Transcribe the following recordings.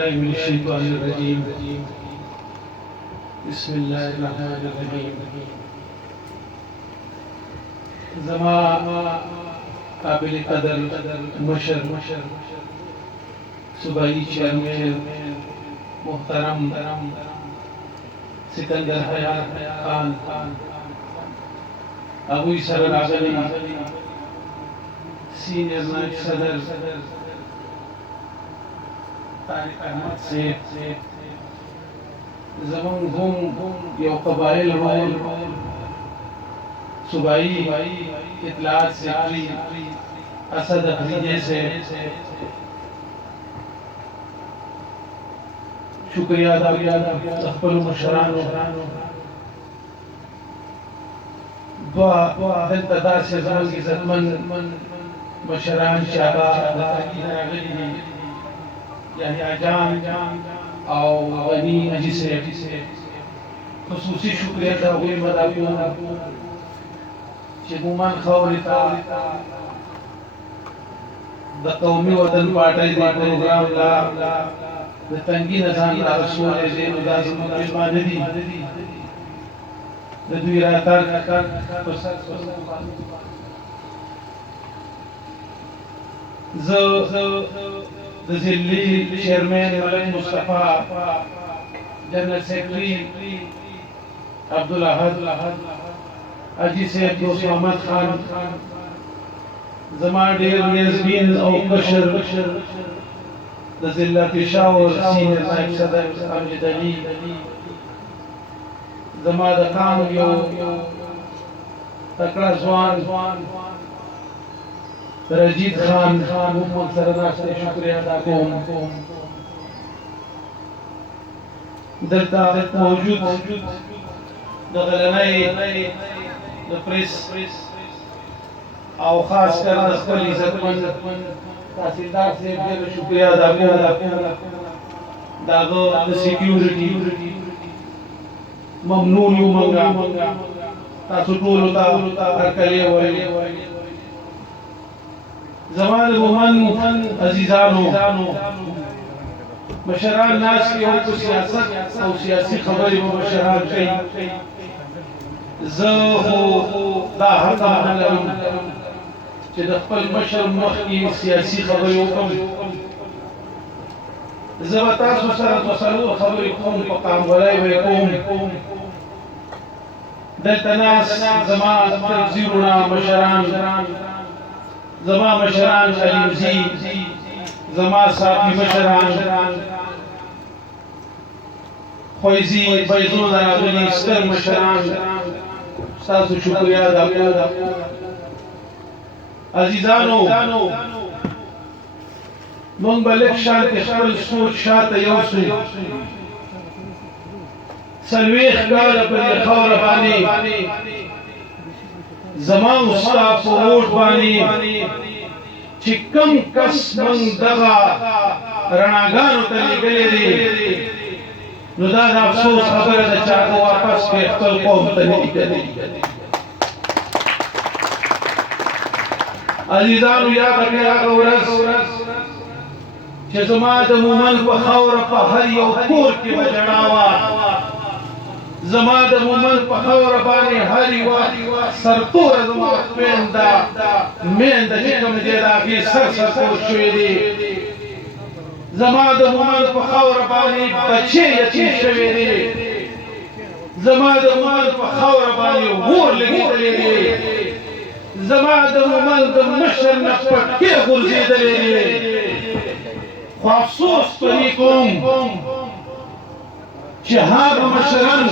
من الشيطان الرجيم. بسم الله الرحمن الرحيم. زما قابل قدر مشر صوبائی چیئرمین محترم سکندر حیات خان ابوی سر راغلی سینئر نائب صدر طارق احمد صاحب زمان هم یو قبائل رول صوبائی اطلاعات سیکٹری اسد افریدی سے شکریہ ادا کیا خپل مشرانو دلته داسې زموږ عزتمن مشران چې هغه د تاکید راغلي دي یحیی جان او غنی حاجي صاحب خصوصي شکریہ د هغوی ادا کوم چې مومن خاورې ته د قومي وطن پارټۍ د پروګرام لا د تنګي نظام را رسولی دی نو دا زموږ میلمانه دي د دوی راتګ زه د ضلعي چیرمین ملک مصطفی جنرل سیکرټري عبدالاحد حاجي صاحب دوست محمد خان زما ډېر نیازبین او کشر د ضلع پېښور سینئر نائب صدر امجد علي زما د قام یو تکړه ځوان رجید خان محمد سره ناسته شکریہ ادا کوم دلته موجود د غلنۍ د پریس او خاص کر د خپل عزتمن تحصیلدار صاحب ډېر شکریہ ادا کوم د هغه د سیکیورټي ممنون یو منګه تاسو ټولو ته هرکلی وایي زمان مومن عزیزانو مشران ناس کی ہو تو سیاست او سیاسی خبری و مشران کئی زه دا حق لرم چې د خپل مشر مخکې سیاسي خبرې وکړم زه به تاسو سره دوه څلور خبرې کوم په قامولۍ به کوم دلته ناست زما تنظیرونه مشران زما مشران علیمزی زما صافی مشران خویزی بیزون راغلی ستر مشران ستاسو شکریہ ادا کوم عزیزانو مونږ به لږ شان کې خپل سوچ شاته یوسو څلوېښت کاله په دې خاوره باندې زما ستا په ووټ باندې چې کوم کس موږ دغه رڼاګانو ته لېږلی دی نو دا د افسوس خبره ده چې هغه واپس کړې خپل قوم ته نه دي کړي عزیزانو یاد کړئ هغه ورځ چې زما د مومن په خاوره په هر یو کور کې به ژړا وه زما د مومن په خاوره باندې هر یوه سرتوره زما خوینده مینده چې کوم دی د هغې سرپور شوي دي زما د مومن په خاوره باندې بچې یتیم شوي دي زما د مومن په خاوره باندې اور لګېدلی دی زما د مومن د مشر نه پټکې غورځېدلی دی خو افسوس په دې کوم چې هغه مشران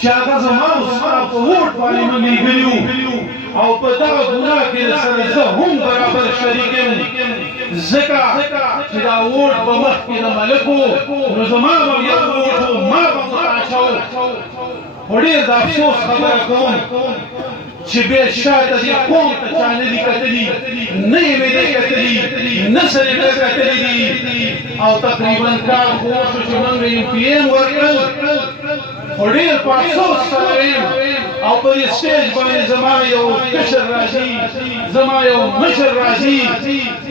چې هغه زما سره په ووټ باندې مې لېږلي وو او په دغه ګناه کې سره زه هم برابر شریک یم ځکه چې دا ووټ به مخکې د ملک وو نو زما به بیا ووټ وو ما به متاچوو خو ډېر د افسوس خبره کوم چې بیا شاته دې قوم ته چا نه دي کتلي نه یې مې دی کتلي نه سره یې کتلي دي او تقریبا کال خو وشو چې موږ ایم پي ایم ورکړل خو ډېر په افسوس سره یم او په دې سټیج باندې زما یو کشر راځي زما یو مشر راځي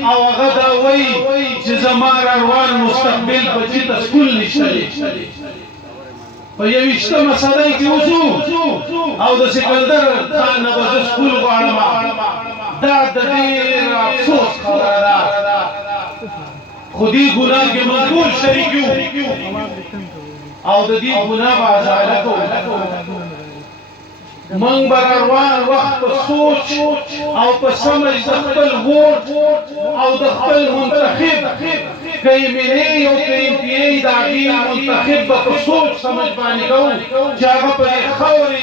او هغه دا وایي چې زما روان مستقبل بچی ته سکول نشته په یویشتمه صدۍ کې وځو او د سکندر خان نه به زه سکول غواړم دا د ډېر افسوس خبره ده خو دې ګناه کې موږ ټول شریک یو او د دې ګناه به ازاله کوو موږ به روان وخت په سوچ او په سمج د خپل ووټ او د خپل منتخب که یې ملي او که یې امپي د هغې منتخب به په سوچ سمج باندې کوو چې هغه په دې خاورې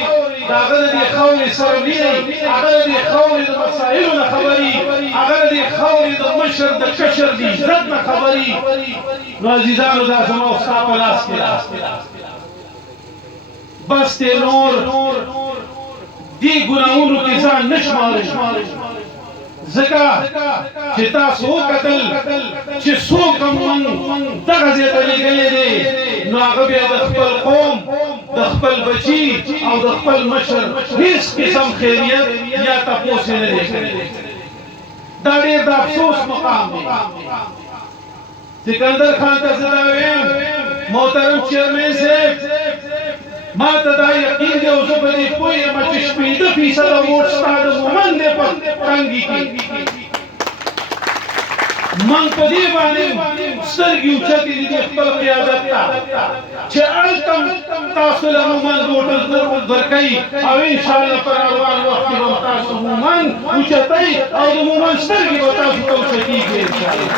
د هغه د دې خاورې سره وینئ هغه د دې خاورې د مسایلو نه خبري هغه د دې خاورې د مشر د کشر د عزت نه خبري نو عزیزانو دا زما او ستا په لاس کې ده بس دی نور دې ګناهونو کې ځان نه شمارو ځکه چې تاسو وکتل چې څوک هم موږ دغه ځای ته لېږلی دی نو هغه بیا د خپل قوم د خپل بچي او د خپل مشر هېڅ قسم خیریت یا تپوس یې نه دی کړی دا ډېر د افسوس مقام دی سکندر خان ته زه دا وایم محترم چیرمن صاحب ما ته دا یقین دی او زه په دې پوه یم چې 15% ووټ ستا د مومند دی په تنګي کې من په دې باندې سترګې اوچتې دي خپل قیادت ته چې هلته تاسو له مومند ووټ درکوي او انشاءالله په روان وخت کې به تاسو مومند اوچتئ او د مومند سترګې به تاسو ته اوچتېږي انشاءالله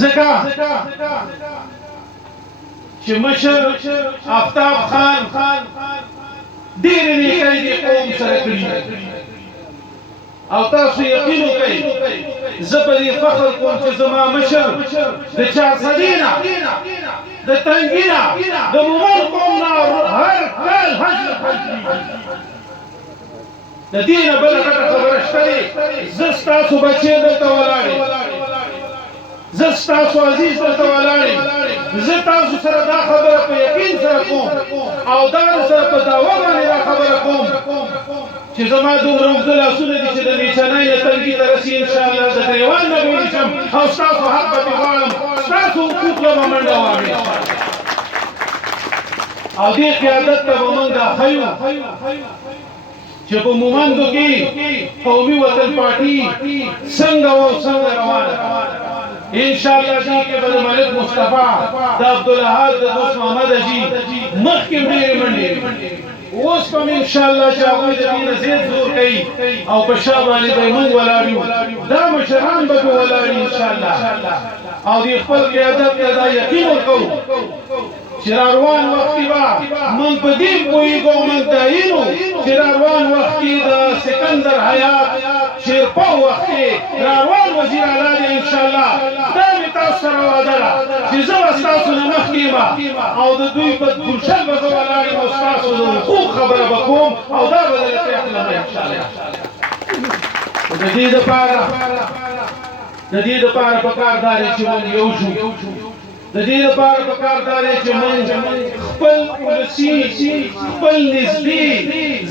ځکه چې مشر آفتاب خان ډېرې نیکۍ دې قوم سره کړي او تاسو یقین وکئ زه په دې فخر کوم چې زما مشر د چارسدي نه د تنګي نه د مومند قوم نه هر کال حج د دې نه بله ګټه خبره شته دی زه ستاسو بچی دلته ولاړ یم زه ستاسو عزیز دلته ولاړ یم زه تاسو سره دا خبره په یقین سره کوم او دا سره په دعوه باندې دا خبره کوم چې زما دومره اوږده لاسونه دي چې د نیچنۍ نه تنګي ته رسي انشاءالله د ګریوان نه به ونیسم او ستاسو حق به پې غواړم ستاسو حقوق له به منډه واخلم او دې قیادت ته به موږ دا ښیو چې په مومندو کې قومي وطن پارټي څنګه او څنګه روانه انشاءالله دې کې به د ملک مصطفی د عبدالحق د دوست محمد اجي مخکې ډېرې منډې اوس به م انشاءالله چې هغوی د دې نه زیات زور کوي او په شا باندې به یې موږ ولاړ یو دا مشران به پې ولاړ وي انشاءالله او دې خپل قیادت ته دا یقین ورکوو چې روان وخت کې به موږ په دې پوهېږو او موږ تعینو چې روان وخت کې د سکندر حیات شیرپا وخت کې روان وزیر اعلی دی انشاءالله دا مې تاسو سره وعده ده چې زه به ستاسو نه مخکې یم او د دوی په ګلشن به زه ولاړ یم او ستاسو د حقوق خبره به کوم او دا به درته اخلم انشاءالله د دې دپاره پکار دا دی چې موږ یو شو د دې لپاره پکار دا دی چې موږ خپل ولسي خپل نږدې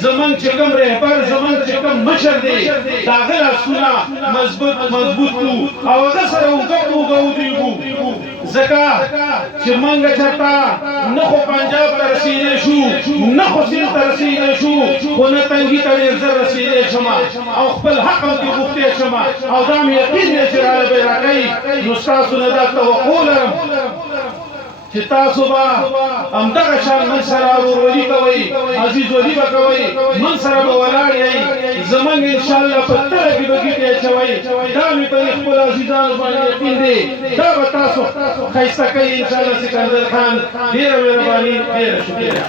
زموږ چې کوم رهبر زموږ چې کوم مشر دی د هغه لاسونه مضبوط کړو او هغه سره اوږه په اوږه ودرېږو ځکه چې موږ چېرته نه خو پنجاب ته رسېدی شو نه خو سیند ته رسېدی شو خو نه تنګي ته ډېر ژر رسېدی شم او خپل حق هم ترې غوښتی شم او دا مې یقین دی چې راله به یې راکوي نو ستاسو نه دا توقع لرم چې تاسو به همدغه شان من سره ورورولي کوئ عزیز ولي به کوئ من سره به ولاړ یئ زموږ انشاءالله په تله کې به ګیټې اچوئ دا مې په خپلو عزیزانو باندې یقین دی دا به تاسو ښایسته کوي انشاءالله سکندر خان ډېره مهرباني ډېره شکریه